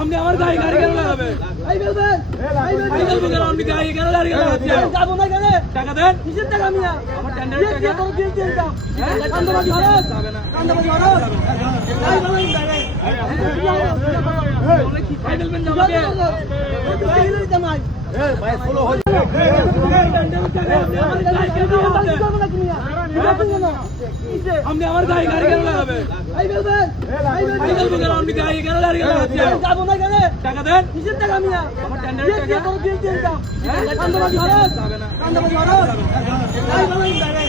আপনি আমার গাড়ি কেন লাগাবে? আপনি গাড়ি কেন লাগিয়ে যাবো না কেন? টাকা দেন, কিসের টাকা? আমি আমার টেন্ডারের টাকা আপনি আমার গাড়ি কেন লাগাবে? আপনি গাড়ি কেন লাগিয়ে যাবো না কেন? টাকা দেন, কিসের টাকা? আমি আমার টেন্ডারের টাকা আমার টেন্ডারের টাকা